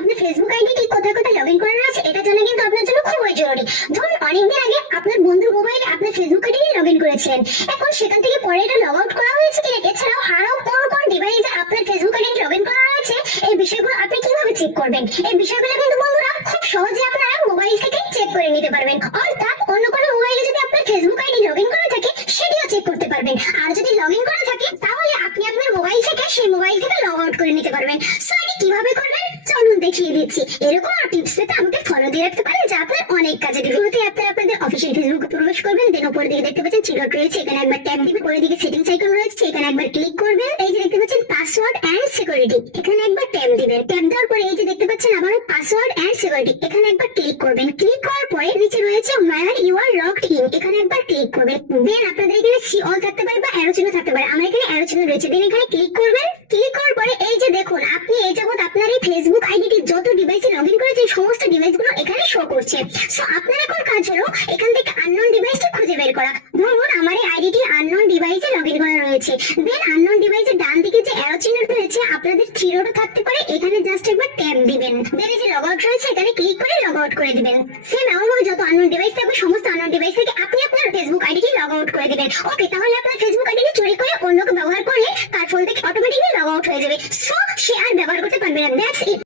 আপনার Facebook ID কোথায় কোথায় লগইন করা রয়েছে এটা জানা কিন্তু আপনার জন্য খুবই জরুরি। ধরুন অনেকদিন আগে আপনার বন্ধুর মোবাইলে আপনার ফেসবুক আইডি লগইন করেছিলেন, এখন সেখান থেকে পরে এটা লগ আউট করা হয়েছে কিনা, এছাড়াও আরো কোন কোন ডিভাইসে আপনার ফেসবুক আইডি লগইন করা রয়েছে, এই বিষয়গুলো আপনি কিভাবে চেক করবেন, এই বিষয়গুলো কিন্তু বন্ধুরা খুব সহজে আপনারা মোবাইল থেকে চেক করে নিতে পারবেন। অর্থাৎ অন্য কোনো মোবাইলে যদি আপনার ফেসবুক আইডি লগইন করা থাকে সেটিও চেক করতে পারবেন, আর যদি লগইন করা থাকে তাহলে আপনি আপনার মোবাইল থেকে সেই মোবাইল থেকে লগ আউট করে নিতে পারবেন। সো এটি কিভাবে করবেন চলুন দেখিয়ে দিচ্ছি। এরকম টিপস পেতে আমাকে ফলো দিয়ে রাখতে পারেন, যা আপনার অনেক কাজে দিবে। শুরুতে আপনারা আপনাদের অফিসিয়াল ফেসবুকে প্রবেশ করবেন, দেন উপর দিকে দেখতে পাচ্ছেন থ্রি ডট রয়েছে, এখানে একবার ট্যাপ দিবেন। উপরের দিকে সেটিংস আইকন রয়েছে, এখানে একবার ক্লিক করবেন। এই যে দেখতে পাচ্ছেন পাসওয়ার্ড এন্ড সিকিউরিটি, এখানে একবার ট্যাপ দিবেন। ট্যাপ দেওয়ার পরে এই যে দেখতে পাচ্ছেন আবার পাসওয়ার্ড এন্ড সিকিউরিটি, এখানে একবার ক্লিক করবেন। ক্লিক করার পরে নিচে রয়েছে where you are logged in, এখানে একবার ক্লিক করবেন। দেন আপনাদের এখানে সি অল থাকতে পারে বা অ্যারো চিহ্ন থাকতে পারে, আমার এখানে অ্যারো চিহ্ন রয়েছে, দেন এখানে ক্লিক করবেন। ক্লিক করার পরে এই যে দেখুন আপনি এই যাবত আপনার এই ফেসবুক আইডিটি যত ডিভাইসে লগইন করেছেন সমস্ত ডিভাইসগুলো এখানে শো করছে। সো আপনার এখন কাজ হলো এখান থেকে আননোন ডিভাইসটি খুঁজে বের করা। ধরুন আমার এই আইডিটি আননোন ডিভাইসে লগইন করা রয়েছে, দেন আননোন ডিভাইসের ডান দিকে যে অ্যারো চিহ্ন রয়েছে আপনাদের থ্রি ডটও থাকতে পারে, এখানে জাস্ট একবার ট্যাপ দিবেন। দেন এই যে লগ আউট রয়েছে এখানে ক্লিক করে লগ আউট করে দিবেন। সেম এমনভাবে যত আননোন ডিভাইস থাকবে সমস্ত আননোন ডিভাইস থেকে আপনি আপনার ফেসবুক আইডিটি লগ আউট করে দিবেন। ওকে, তাহলে আপনার ফেসবুক আইডিটি চুরি করে অন্যকে ব্যবহার করলে তার ফোন থেকে অটোমেটিক্যালি লগ আউট হয়ে যাবে। সো সে আর ব্যবহার করতে পারবে না। That's it.